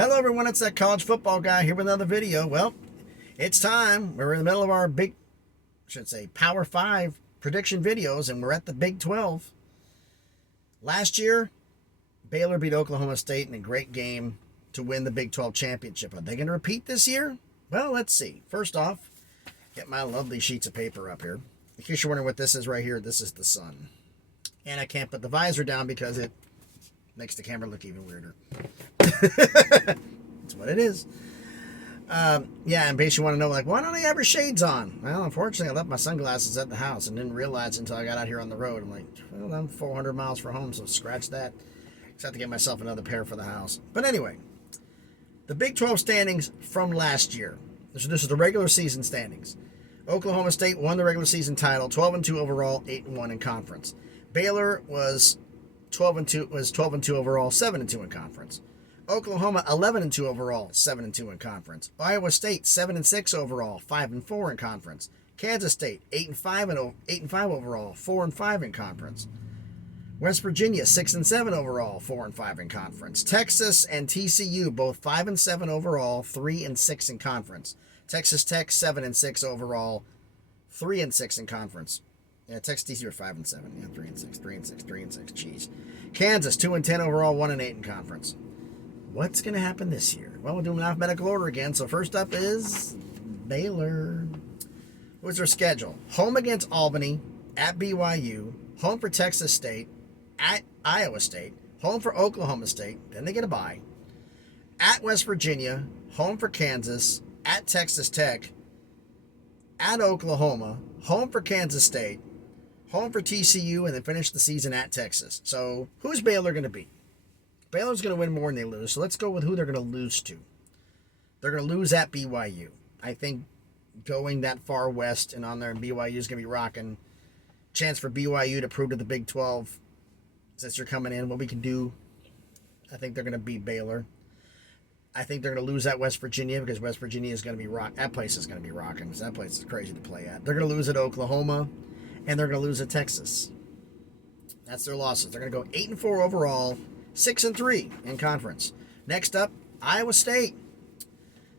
Hello everyone, it's that college football guy here with another video. Well, it's time. We're in the middle of our Power 5 prediction videos, and we're at the Big 12. Last year, Baylor beat Oklahoma State in a great game to win the Big 12 championship. Are they going to repeat this year? Well, let's see. First off, get my lovely sheets of paper up here. In case you're wondering what this is right here, this is the sun. And I can't put the visor down because it makes the camera look even weirder. That's what it is. In case you want to know, why don't I have your shades on? Well, unfortunately, I left my sunglasses at the house and didn't realize until I got out here on the road. I'm like, well, I'm 400 miles from home, so scratch that. Just have to get myself another pair for the house. But anyway, the Big 12 standings from last year. This is the regular season standings. Oklahoma State won the regular season title, 12-2 overall, 8-1 in conference. Baylor was 12-2 overall, 7-2 in conference. Oklahoma 11-2 overall, 7-2 in conference. Iowa State 7-6 overall, 5-4 in conference. Kansas State 8-5 overall, 4-5 in conference. West Virginia 6-7 overall, 4-5 in conference. Texas and TCU both 5-7 overall, 3-6 in conference. Texas Tech 7-6 overall, 3-6 in conference. Yeah, Texas TCU are 5-7. Yeah, 3-6. Jeez. Kansas 2-10 overall, 1-8 in conference. What's going to happen this year? Well, we're doing alphabetical order again. So first up is Baylor. What's their schedule? Home against Albany, at BYU, home for Texas State, at Iowa State, home for Oklahoma State, then they get a bye, at West Virginia, home for Kansas, at Texas Tech, at Oklahoma, home for Kansas State, home for TCU, and then finish the season at Texas. So who's Baylor going to beat? Baylor's going to win more than they lose, so let's go with who they're going to lose to. They're going to lose at BYU. I think going that far west and on there, BYU is going to be rocking. Chance for BYU to prove to the Big 12, since you're coming in, what we can do. I think they're going to beat Baylor. I think they're going to lose at West Virginia because West Virginia is going to be that place is going to be rocking because that place is crazy to play at. They're going to lose at Oklahoma, and they're going to lose at Texas. That's their losses. They're going to go 8-4 overall, 6-3 in conference. Next up, Iowa State.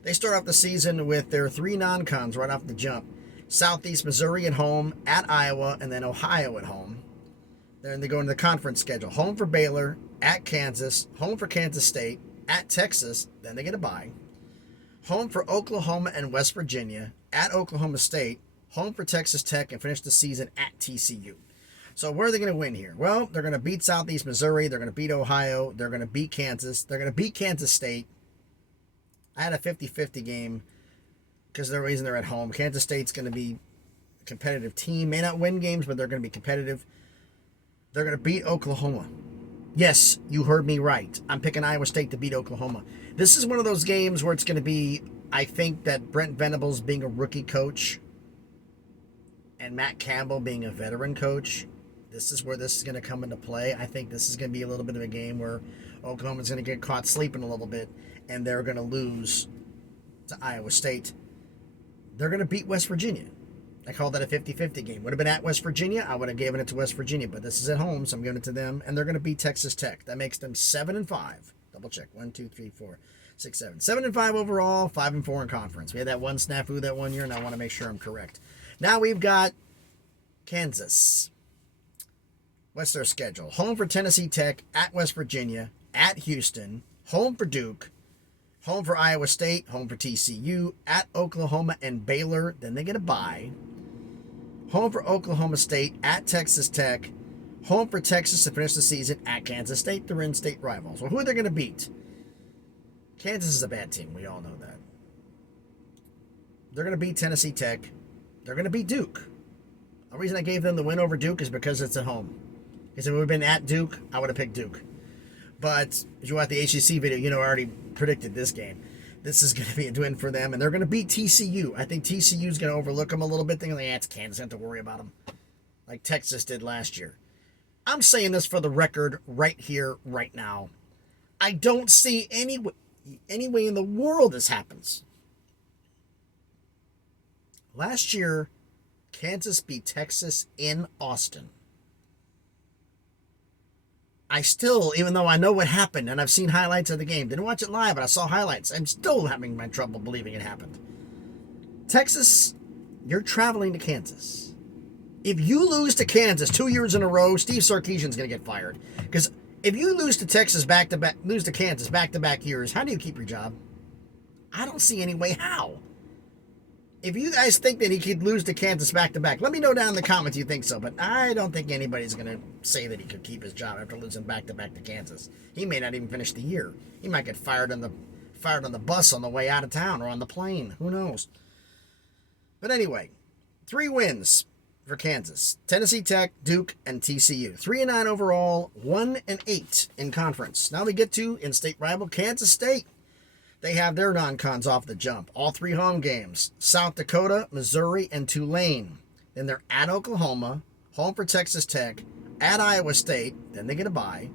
They start off the season with their 3 non-cons right off the jump. Southeast Missouri at home, at Iowa, and then Ohio at home. Then they go into the conference schedule. Home for Baylor, at Kansas, home for Kansas State, at Texas, then they get a bye. Home for Oklahoma and West Virginia, at Oklahoma State, home for Texas Tech, and finish the season at TCU. So where are they going to win here? Well, they're going to beat Southeast Missouri. They're going to beat Ohio. They're going to beat Kansas. They're going to beat Kansas State. I had a 50-50 game because of the reason they're at home. Kansas State's going to be a competitive team. May not win games, but they're going to be competitive. They're going to beat Oklahoma. Yes, you heard me right. I'm picking Iowa State to beat Oklahoma. This is one of those games where it's going to be, I think that Brent Venables being a rookie coach and Matt Campbell being a veteran coach, this is where this is going to come into play. I think this is going to be a little bit of a game where Oklahoma's going to get caught sleeping a little bit, and they're going to lose to Iowa State. They're going to beat West Virginia. I call that a 50-50 game. Would have been at West Virginia, I would have given it to West Virginia, but this is at home, so I'm giving it to them, and they're going to beat Texas Tech. That makes them 7-5. Double check. 1, 2, 3, 4, 6, 7. 7-5 overall, 5-4 in conference. We had that one snafu that one year, and I want to make sure I'm correct. Now we've got Kansas. What's their schedule? Home for Tennessee Tech, at West Virginia, at Houston, home for Duke, home for Iowa State, home for TCU, at Oklahoma and Baylor, then they get a bye. Home for Oklahoma State, at Texas Tech, home for Texas to finish the season, at Kansas State, they're in-state rivals. Well, who are they going to beat? Kansas is a bad team. We all know that. They're going to beat Tennessee Tech. They're going to beat Duke. The reason I gave them the win over Duke is because it's at home. Because if it would have been at Duke, I would have picked Duke. But if you watch the HCC video, I already predicted this game. This is going to be a win for them, and they're going to beat TCU. I think TCU is going to overlook them a little bit, thinking, it's Kansas, I don't have to worry about them, like Texas did last year. I'm saying this for the record right here, right now. I don't see any way in the world this happens. Last year, Kansas beat Texas in Austin. I still, even though I know what happened and I've seen highlights of the game, didn't watch it live, but I saw highlights. I'm still having my trouble believing it happened. Texas, you're traveling to Kansas. If you lose to Kansas 2 years in a row, Steve Sarkisian's going to get fired. Because if you lose to Kansas back-to-back years, how do you keep your job? I don't see any way how. If you guys think that he could lose to Kansas back-to-back, let me know down in the comments you think so. But I don't think anybody's going to say that he could keep his job after losing back-to-back to Kansas. He may not even finish the year. He might get fired on the bus on the way out of town or on the plane. Who knows? But anyway, 3 wins for Kansas. Tennessee Tech, Duke, and TCU. 3-9 overall, 1-8 in conference. Now we get to in-state rival Kansas State. They have their non-cons off the jump. All 3 home games. South Dakota, Missouri, and Tulane. Then they're at Oklahoma, home for Texas Tech, at Iowa State, then they get a bye,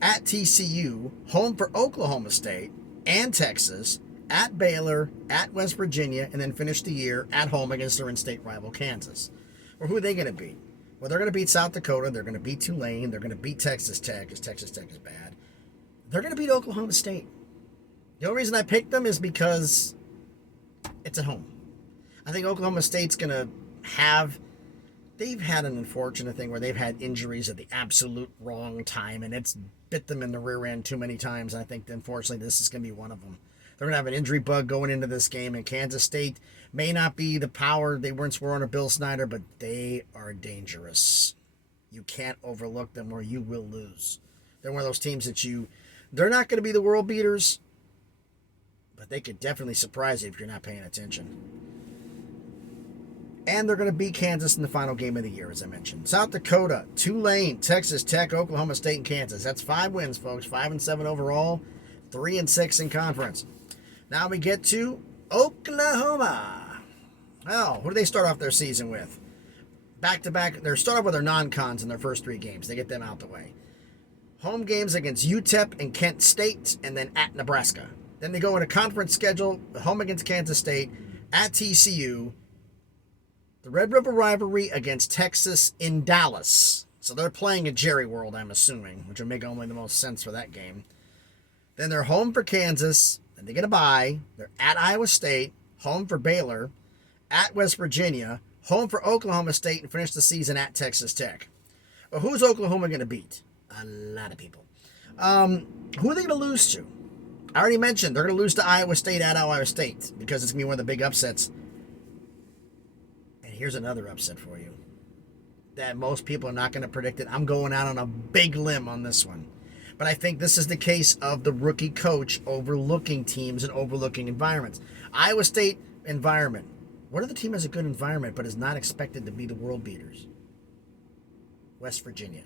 at TCU, home for Oklahoma State and Texas, at Baylor, at West Virginia, and then finish the year at home against their in-state rival Kansas. Well, who are they going to beat? Well, they're going to beat South Dakota. They're going to beat Tulane. They're going to beat Texas Tech because Texas Tech is bad. They're going to beat Oklahoma State. The only reason I picked them is because it's at home. I think Oklahoma State's going to they've had an unfortunate thing where they've had injuries at the absolute wrong time, and it's bit them in the rear end too many times. I think, unfortunately, this is going to be one of them. They're going to have an injury bug going into this game, and Kansas State may not be the power they once were under Bill Snyder, but they are dangerous. You can't overlook them or you will lose. They're one of those teams that they're not going to be the world beaters, but they could definitely surprise you if you're not paying attention. And they're going to beat Kansas in the final game of the year, as I mentioned. South Dakota, Tulane, Texas Tech, Oklahoma State, and Kansas. That's 5 wins, folks. 5-7 overall, 3-6 in conference. Now we get to Oklahoma. Well, who do they start off their season with? Back-to-back. They start off with their non-cons in their first 3 games. They get them out the way. Home games against UTEP and Kent State, and then at Nebraska. Then they go in a conference schedule, home against Kansas State, at TCU, the Red River rivalry against Texas in Dallas. So they're playing at Jerry World, I'm assuming, which would make only the most sense for that game. Then they're home for Kansas, and they get a bye. They're at Iowa State, home for Baylor, at West Virginia, home for Oklahoma State, and finish the season at Texas Tech. Well, who's Oklahoma going to beat? A lot of people. Who are they going to lose to? I already mentioned they're going to lose to Iowa State at Iowa State because it's going to be one of the big upsets. And here's another upset for you that most people are not going to predict it. I'm going out on a big limb on this one. But I think this is the case of the rookie coach overlooking teams and overlooking environments. Iowa State environment. What other team has a good environment but is not expected to be the world beaters? West Virginia.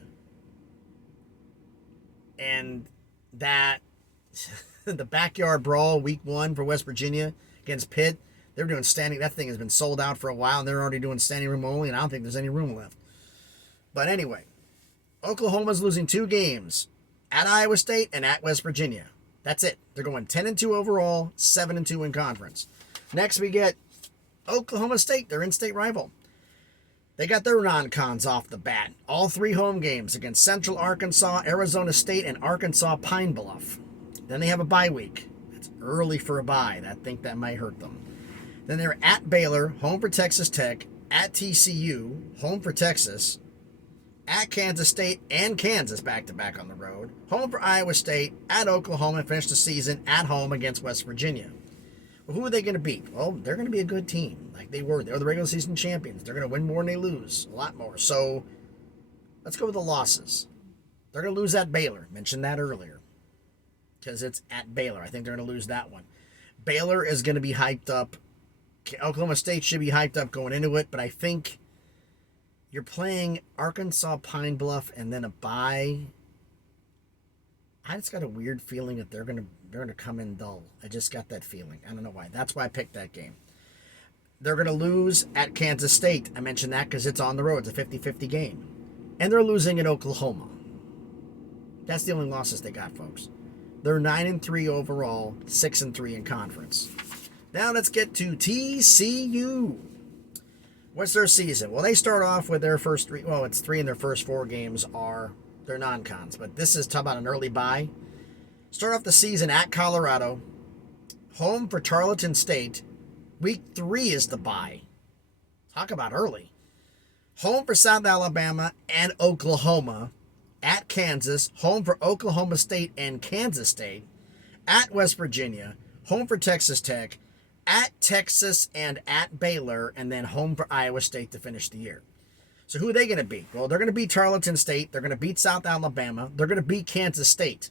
And that... the backyard brawl week 1 for West Virginia against Pitt. They're doing standing. That thing has been sold out for a while, and they're already doing standing room only, and I don't think there's any room left. But anyway, Oklahoma's losing 2 games at Iowa State and at West Virginia. That's it. They're going 10-2 overall, 7-2 in conference. Next, we get Oklahoma State, their in-state rival. They got their non-cons off the bat. All 3 home games against Central Arkansas, Arizona State, and Arkansas Pine Bluff. Then they have a bye week. It's early for a bye. I think that might hurt them. Then they're at Baylor, home for Texas Tech, at TCU, home for Texas, at Kansas State and Kansas back-to-back on the road, home for Iowa State, at Oklahoma, and finish the season at home against West Virginia. Well, who are they going to beat? Well, they're going to be a good team, like they were. They're the regular season champions. They're going to win more than they lose, a lot more. So let's go with the losses. They're going to lose at Baylor. Mentioned that earlier. Because it's at Baylor. I think they're going to lose that one. Baylor is going to be hyped up. Oklahoma State should be hyped up going into it, but I think you're playing Arkansas Pine Bluff and then a bye. I just got a weird feeling that they're going to come in dull. I just got that feeling. I don't know why. That's why I picked that game. They're going to lose at Kansas State. I mentioned that because it's on the road. It's a 50-50 game. And they're losing at Oklahoma. That's the only losses they got, folks. They're 9-3 overall, 6-3 in conference. Now let's get to TCU. What's their season? Well, they start off with their first 3. Well, it's 3 in their first 4 games are They're non-cons, but this is talk about an early bye. Start off the season at Colorado, home for Tarleton State. Week 3 is the bye. Talk about early. Home for South Alabama and Oklahoma, at Kansas, home for Oklahoma State and Kansas State, at West Virginia, home for Texas Tech, at Texas and at Baylor, and then home for Iowa State to finish the year. So who are they going to beat? Well, they're going to beat Tarleton State. They're going to beat South Alabama. They're going to beat Kansas State.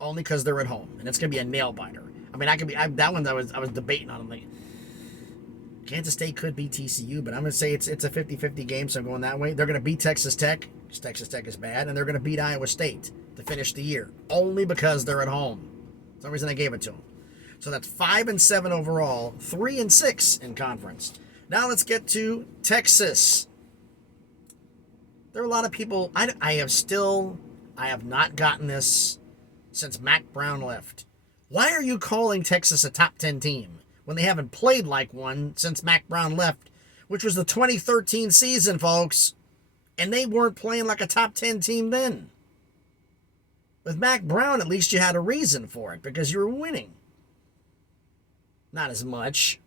Only because they're at home, and it's going to be a nail biter. I mean, that one I was debating on. I'm like, Kansas State could beat TCU, but I'm going to say it's a 50-50 game, so I'm going that way. They're going to beat Texas Tech, because Texas Tech is bad, and they're going to beat Iowa State to finish the year, only because they're at home. That's the reason I gave it to them. So that's 5-7 overall, 3-6 in conference. Now let's get to Texas. There are a lot of people, I have not gotten this since Mac Brown left. Why are you calling Texas a top 10 team when they haven't played like one since Mac Brown left, which was the 2013 season, folks, and they weren't playing like a top 10 team then? With Mac Brown, at least you had a reason for it because you were winning. Not as much.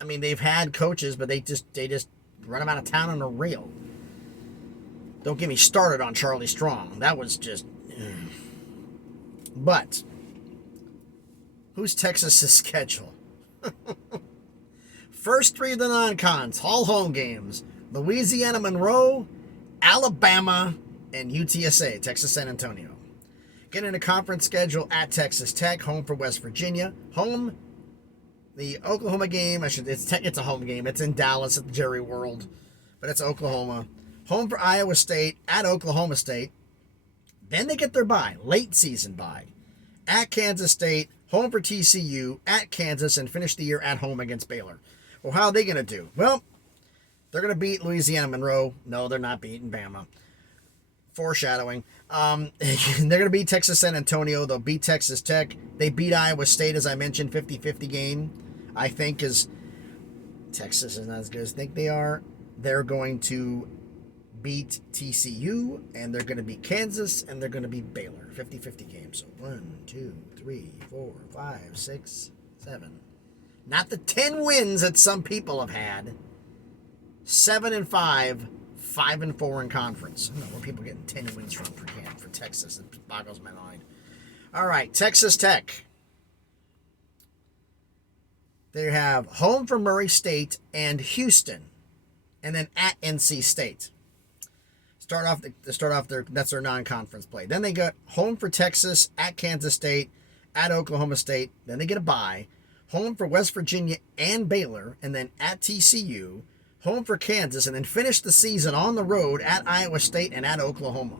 I mean, they've had coaches, but they just run them out of town on a rail. Don't get me started on Charlie Strong. That was just... But, who's Texas's schedule? First 3 of the non-cons, all home games. Louisiana Monroe, Alabama, and UTSA, Texas San Antonio. Get in a conference schedule at Texas Tech, home for West Virginia. Home, the Oklahoma game, it's a home game. It's in Dallas at the Jerry World, but it's Oklahoma. Home for Iowa State, at Oklahoma State. Then they get their bye, late season bye. At Kansas State, home for TCU, at Kansas, and finish the year at home against Baylor. Well, how are they going to do? Well, they're going to beat Louisiana Monroe. No, they're not beating Bama. Foreshadowing. They're going to beat Texas San Antonio. They'll beat Texas Tech. They beat Iowa State, as I mentioned, 50-50 game. I think is Texas is not as good as I think they are. They're going to beat TCU, and they're going to beat Kansas, and they're going to beat Baylor. 50-50 game. So 1, 2, 3, 4, 5, 6, 7. Not the 10 wins that some people have had. 7-5, 5-4 in conference. I don't know where people are getting 10 wins from for Texas. It boggles my mind. All right, Texas Tech. They have home for Murray State and Houston, and then at NC State. Start off that's their non-conference play. Then they got home for Texas, at Kansas State, at Oklahoma State. Then they get a bye. Home for West Virginia and Baylor, and then at TCU. Home for Kansas, and then finish the season on the road at Iowa State and at Oklahoma.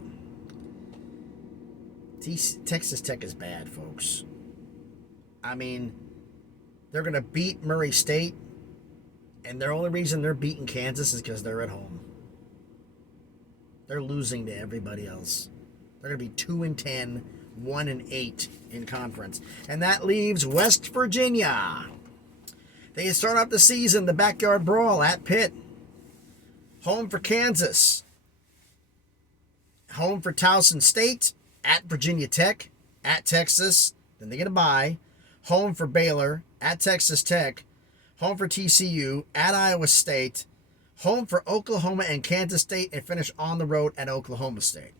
Texas Tech is bad, folks. I mean, they're going to beat Murray State, and the only reason they're beating Kansas is because they're at home. They're losing to everybody else. They're going to be 2-10, 1-8 in conference. And that leaves West Virginia. They start off the season, the backyard brawl at Pitt. Home for Kansas. Home for Towson State. At Virginia Tech. At Texas. Then they get a bye. Home for Baylor. At Texas Tech. Home for TCU. At Iowa State. Home for Oklahoma and Kansas State. And finish on the road at Oklahoma State.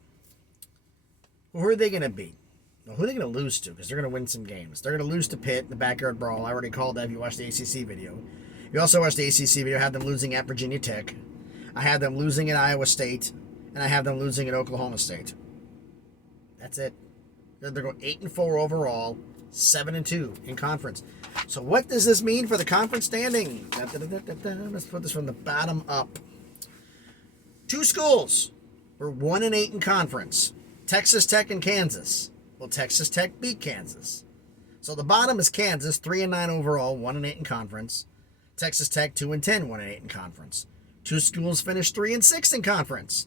Who are they going to beat? Well, who are they going to lose to? Because they're going to win some games. They're going to lose to Pitt, the backyard brawl. I already called that if you watched the ACC video. You also watched the ACC video. I had them losing at Virginia Tech. I had them losing at Iowa State. And I have them losing at Oklahoma State. That's it. They're going 8-4 overall, 7-2 in conference. So what does this mean for the conference standing? Let's put this from the bottom up. 2 schools were 1-8 in conference. Texas Tech and Kansas. Well, Texas Tech beat Kansas. So the bottom is Kansas, 3-9 overall, 1-8 in conference. Texas Tech, 2-10, 1-8 in conference. 2 schools finished 3-6 in conference.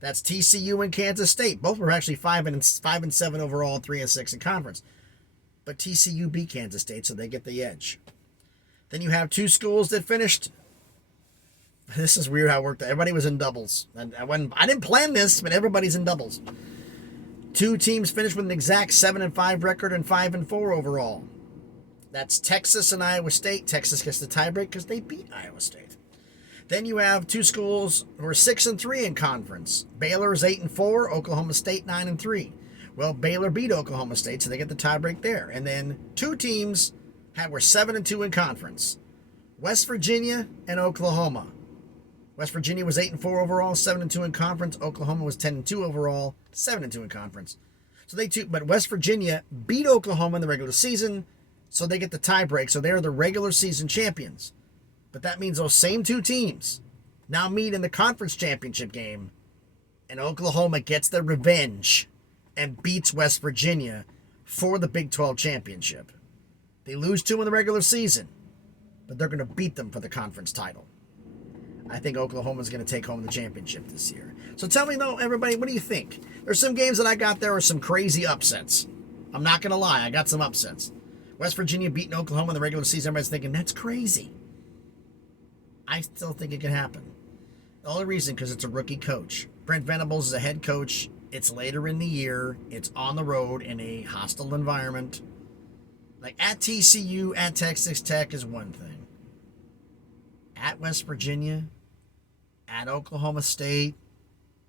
That's TCU and Kansas State. Both were actually 5-7 overall, 3-6 in conference. But TCU beat Kansas State, so they get the edge. Then you have 2 schools that finished This is weird how it worked. Everybody was in doubles. And I didn't plan this, but everybody's in doubles. 2 teams finished with an exact 7-5 record and 5-4 overall. That's Texas and Iowa State. Texas gets the tiebreak because they beat Iowa State. Then you have 2 schools who are 6-3 in conference. Baylor is 8-4. Oklahoma State 9-3. Well, Baylor beat Oklahoma State, so they get the tiebreak there. And then 2 teams were 7-2 in conference. West Virginia and Oklahoma. West Virginia was 8-4 overall, 7-2 in conference. Oklahoma was 10-2 overall, 7-2 in conference. So but West Virginia beat Oklahoma in the regular season, so they get the tiebreak. So they're the regular season champions. But that means those same 2 teams now meet in the conference championship game, and Oklahoma gets their revenge and beats West Virginia for the Big 12 championship. They lose 2 in the regular season, but they're going to beat them for the conference title. I think Oklahoma's going to take home the championship this year. So tell me, though, everybody, what do you think? There's some games that I got there are some crazy upsets. I'm not going to lie. I got some upsets. West Virginia beating Oklahoma in the regular season. Everybody's thinking, that's crazy. I still think it can happen. The only reason, because it's a rookie coach. Brent Venables is a head coach. It's later in the year. It's on the road in a hostile environment. Like at TCU, at Texas Tech is one thing. At West Virginia, at Oklahoma State,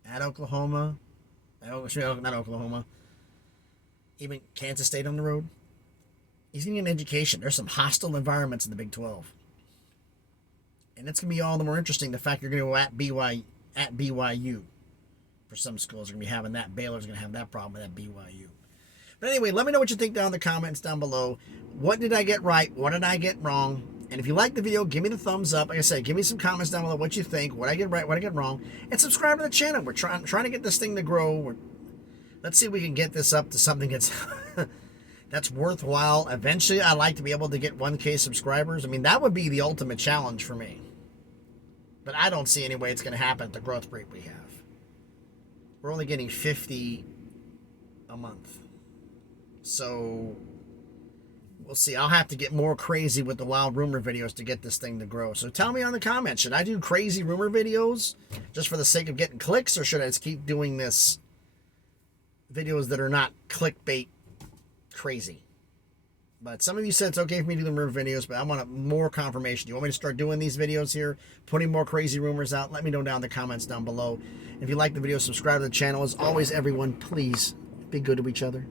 at Oklahoma, not Oklahoma, even Kansas State on the road. He's getting an education. There's some hostile environments in the Big 12. And it's going to be all the more interesting, the fact you're going to go at BYU. For some schools are going to be having that. Baylor's going to have that problem with that BYU. But anyway, let me know what you think down in the comments down below. What did I get right? What did I get wrong? And if you like the video, give me the thumbs up. Like I said, give me some comments down below what you think, what I get right, what I get wrong. And subscribe to the channel. We're trying to get this thing to grow. Let's see if we can get this up to something that's worthwhile. Eventually, I'd like to be able to get 1K subscribers. I mean, that would be the ultimate challenge for me. But I don't see any way it's going to happen at the growth rate we have. We're only getting 50 a month. So we'll see. I'll have to get more crazy with the wild rumor videos to get this thing to grow. So tell me on the comments, should I do crazy rumor videos just for the sake of getting clicks, or should I just keep doing this videos that are not clickbait crazy? But some of you said it's okay for me to do the rumor videos, but I want more confirmation. Do you want me to start doing these videos here, putting more crazy rumors out? Let me know down in the comments down below. If you like the video, subscribe to the channel. As always, everyone, please be good to each other.